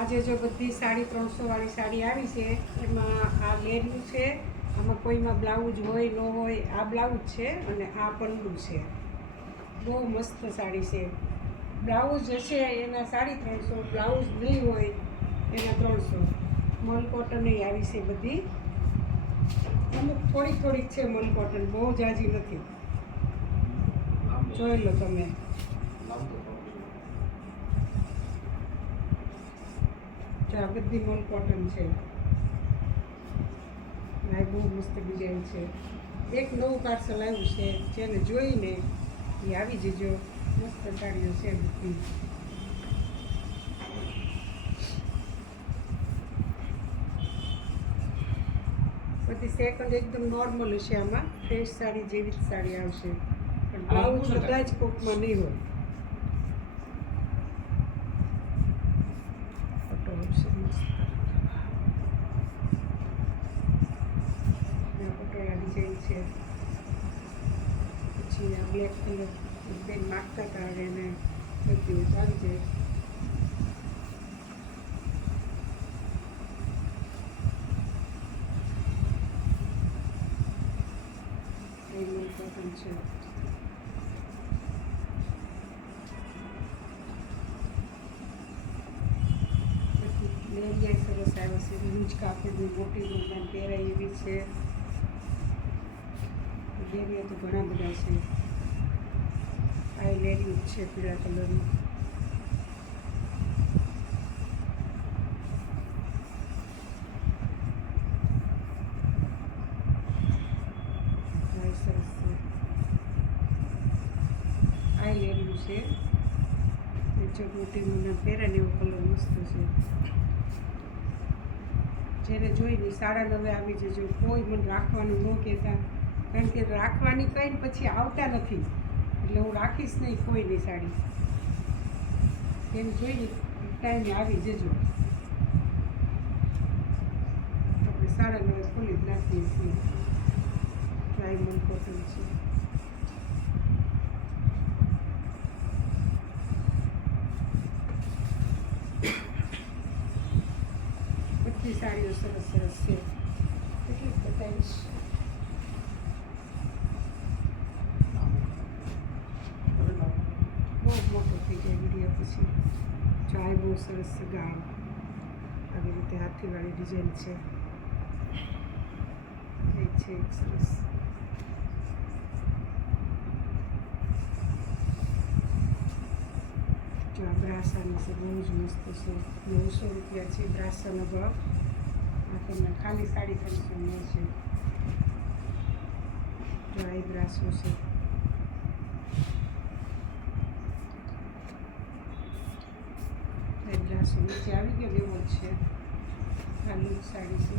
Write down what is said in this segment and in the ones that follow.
આજે જો બધી સાડી 300 વાળી સાડી આવી છે. એમાં આ લેરિયું છે, આમાં કોઈમાં બ્લાઉઝ હોય ન હોય. આ બ્લાઉઝ છે અને આ પલ્લું છે. બહુ મસ્ત સાડી છે. બ્લાઉઝ હશે એના 350, બ્લાઉઝ નહીં હોય એના 300. મલ કોટન આવી છે બધી. અમુક થોડીક થોડીક છે મલ કોટન, બહુ જાજી નથી. જોઈ લો તમે. આ બધી મલ કોટન છે. આ બહુ મસ્ત ડિઝાઇન છે. એક નવું પાર્સલ આવ્યું છે, જેને જોઈને એ આવી જજો. મસ્ત સાડીઓ છે બધી. બધી સેકન્ડ એકદમ નોર્મલ હશે. આમાં ફ્રેશ સાડી જેવી જ સાડી આવશે, પણ બ્લાઉઝ બધા જ કોકમાં નહીં હોય. પટોળા ડિઝાઇન છે. પછી આ બ્લેક કલર બેન માગતા હતા એને બધી આવી જાય. કોટન છે. લેરિયા સરસ આવ્યા છે. લૂજ કાપડની મોટી મોટા પહેરાય એવી છે. લેરિયા તો ઘણા બધા છે. આ લેરિયું છે પીળા કલરનું. સરસ છે. આ લેરિયું છે. જો મોટી મોટા પહેરે ને એવો કલર મસ્ત છે. જેને જોઈને 9.5 આવી જજો. કોઈ મને રાખવાનું ન કહેતા, કારણ કે રાખવાની કહીને પછી આવતા નથી. એટલે હું રાખીશ નહીં કોઈની સાડી. એને જોઈને ટાઈમે આવી જજો. આપણે 9.5 ખોલી જ નાખીએ છીએ. ડ્રાયમંડ કોટન છે. બધી સાડીઓ સરસ સરસ છે. કેટલી બતાવીશ. બહુ મોટો થઈ જાય વિડીયો પછી. ચાય બહુ સરસ છે. ગામ આવી રીતે હાથીવાળી ડિઝાઇન છે. એ છે એક સરસ. જો આ બ્રાસાની છે, બહુ જ મસ્ત છે. 900 રૂપિયા છે બ્રાસાનો ભાવ. આ તમને ખાલી 350 મળશે. જો આ બ્રાસો છે. બ્રાસો નીચે આવી ગયો એવો જ છે. આ લૂક સાડી છે.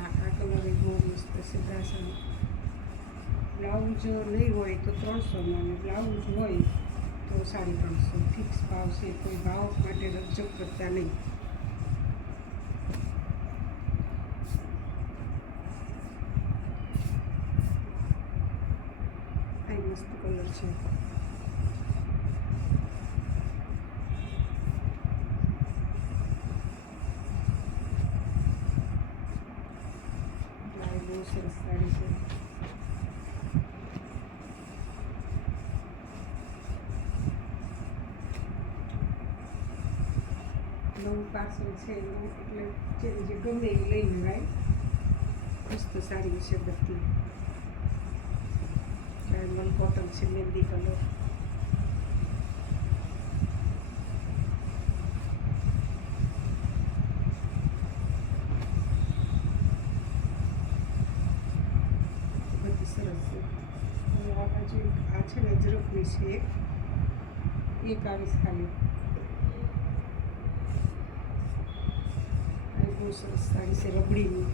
આ કલર બહુ મસ્ત છે બ્રાસાનો. બ્લાઉઝ નહીં હોય તો 300 અને બ્લાઉઝ હોય તો 350. ફિક્સ ભાવ છે. કોઈ ભાવ માટે રકઝક કરતા નહીં. આ મસ્ત કલર છે. બહુ સરસ સાડી છે. નવું પાર્સલ છે એટલે જે ગમે એ લઈ લેવાય. મસ્ત સાડી છે બધી. મલ કોટન છે, મહેંદી કલર. બધી સરસ છે. અને આ બાજુ આ છે ને અજરકની છે. એક આવીશ ખાલી. બહુ સરસ સાડી છે રબડીની.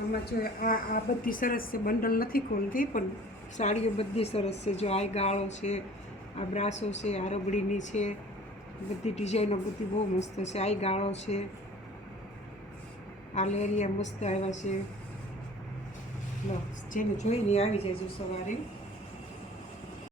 આમાં જો આ બધી સરસ છે. બંડલ નથી ખોલતી પણ સાડીઓ બધી સરસ છે. જો આ ગાળો છે, આ બ્રાસો છે, આ રબડીની છે. બધી ડિઝાઇનો બધી બહુ મસ્ત છે. આ ગાળો છે. આ લેરિયા મસ્ત આવ્યા છે. જેને જોઈને આવી જાય સવારે.